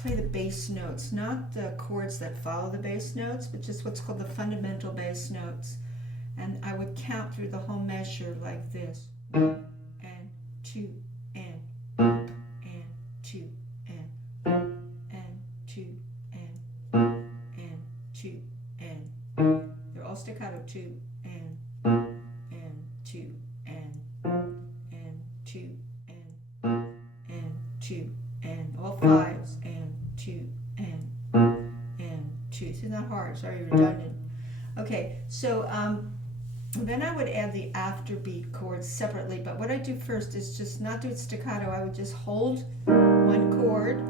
play the bass notes, not the chords that follow the bass notes, but just what's called the fundamental bass notes. And I would count through the whole measure like this. 1 and 2 and 2 and 2 and 2 and they're all staccato. 2 and 2 and 2 and 2 and all fives and 2 and 2. Isn't that hard? Sorry, redundant. Okay, so then I would add the afterbeat chords separately, but what I do first is just not do it staccato. I would just hold one chord,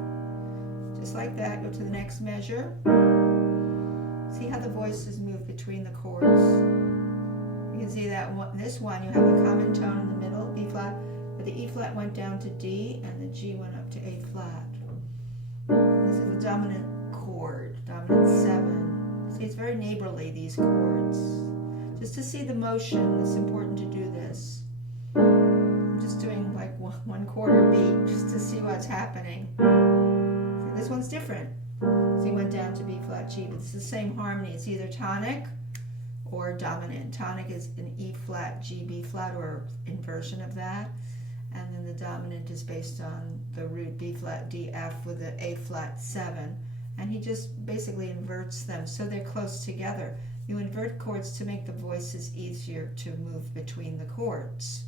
just like that, go to the next measure. See how the voices move between the chords. You can see that this one, you have a common tone in the middle, E flat, but the E flat went down to D and the G went up to A flat. This is the dominant chord, dominant 7. See, it's very neighborly, these chords. Just to see the motion, it's important to do this. I'm just doing like 1/4 beat just to see what's happening. See, this one's different. See, went down to B flat G, but it's the same harmony. It's either tonic or dominant. Tonic is an E flat G B flat or inversion of that, and then the dominant is based on the root B flat D F with the A flat 7, and he just basically inverts them so they're close together. You invert chords to make the voices easier to move between the chords.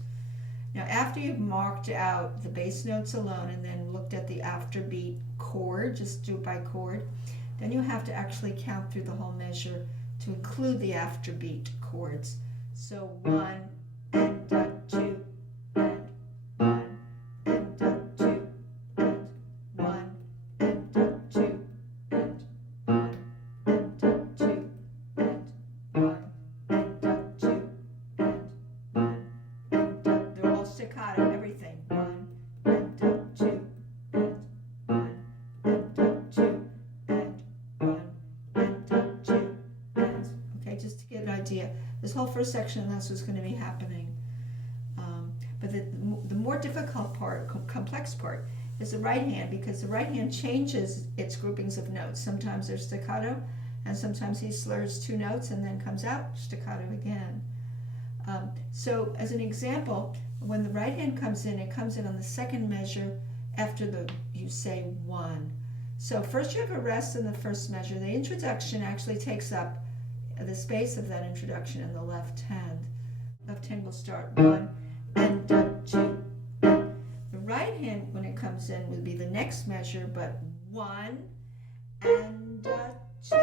Now, after you've marked out the bass notes alone and then looked at the afterbeat chord, just do it by chord, then you have to actually count through the whole measure to include the afterbeat chords. So 1 and 2 and 1 and 2 and 1 and 2 and 1 and 2 and 1 and 2 and 1 and they're all staccato, everything. 1 and 2 and 1 and 2 and 1 and 2 and, okay, just to get an idea. This whole first section, that's what's going to be happening. But the more difficult part, complex part, is the right hand, because the right hand changes its groupings of notes. Sometimes they're staccato, and sometimes he slurs 2 notes and then comes out staccato again. So as an example, when the right hand comes in, it comes in on the second measure after you say 1. So first you have a rest in the first measure. The introduction actually takes up the space of that introduction in the left hand. Left hand will start 1 and 2. The right hand, when it comes in, will be the next measure, but 1 and 2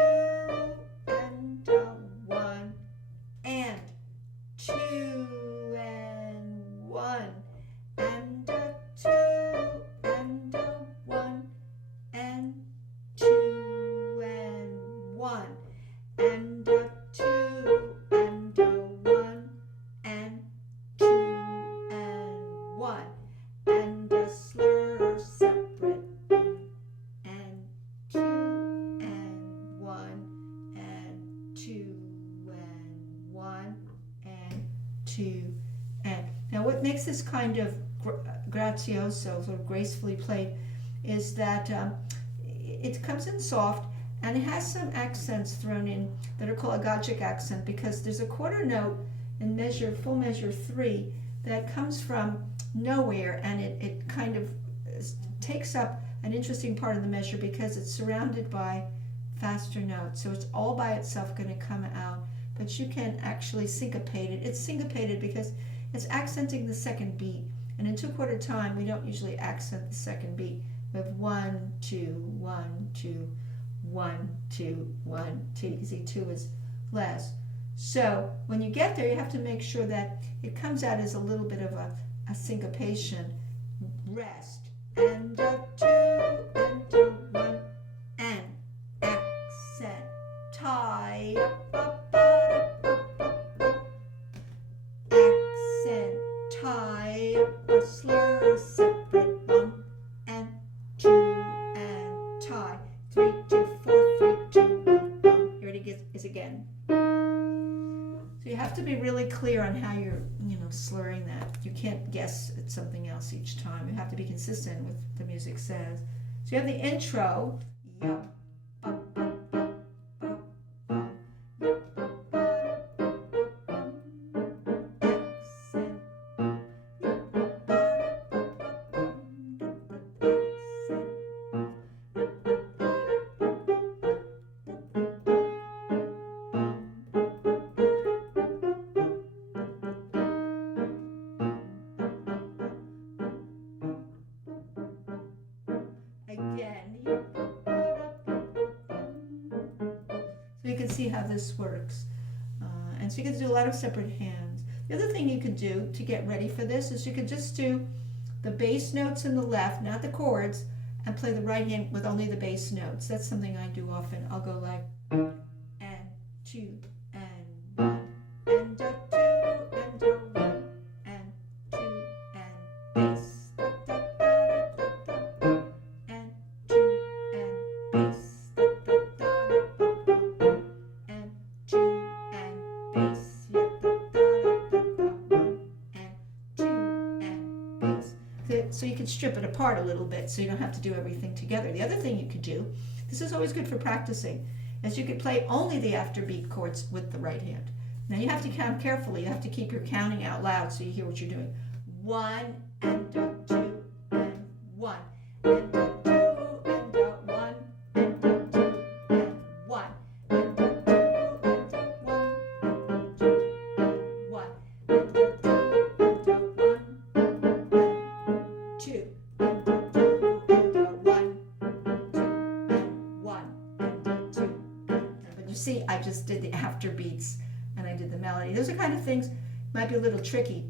and 1 and 2 and 1 and 2 and 1 and 2 and 1 and 2 and 1 and 2 and 1 and a slur separate 1 and 2 and 1 and 2 and 1 and 2 and. Now what makes this kind of grazioso, sort of gracefully played, is that it comes in soft and it has some accents thrown in that are called a Gajic accent, because there's a quarter note in full measure 3 that comes from nowhere, and it kind of takes up an interesting part of the measure because it's surrounded by faster notes. So it's all by itself going to come out, but you can actually syncopate it. It's syncopated because it's accenting the second beat, and in 2/4 time we don't usually accent the second beat. We have 1 2 1 2 1 2 1 2. You can see 2 is less. So when you get there, you have to make sure that it comes out as a little bit of a syncopation. Rest and 2 and 1 and accent tie accent tie a slur separate 1 and 2 and tie 3 2 4 3 2 1. Here it is again. So you have to be really clear on how you're, slurring that. You can't guess at something else each time. You have to be consistent with what the music says. So you have the intro. Yum. Again. So you can see how this works. And so you can do a lot of separate hands. The other thing you could do to get ready for this is you could just do the bass notes in the left, not the chords, and play the right hand with only the bass notes. That's something I do often. I'll go like and two and one and a two and a one and two and bass. And two and bass. And two and bass. And two and bass. So you can strip it apart a little bit so you don't have to do everything together. The other thing you could do, this is always good for practicing, is you could play only the afterbeat chords with the right hand. Now you have to count carefully. You have to keep your counting out loud so you hear what you're doing. One and a two and one and a two and a one and a two and one and a two and a one and a two and one and a two and a one and two and a two and a one, two and one and a two. But you see, I just did the after beats and I did the melody. Those are kind of things, might be a little tricky,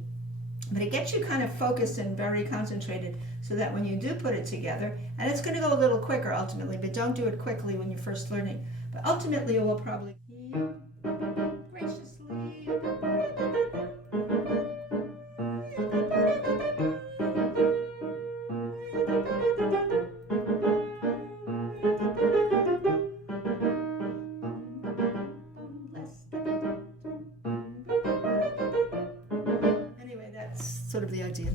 but it gets you kind of focused and very concentrated so that when you do put it together, and it's going to go a little quicker ultimately, but don't do it quickly when you're first learning. But ultimately it will probably graciously. Anyway, that's sort of the idea.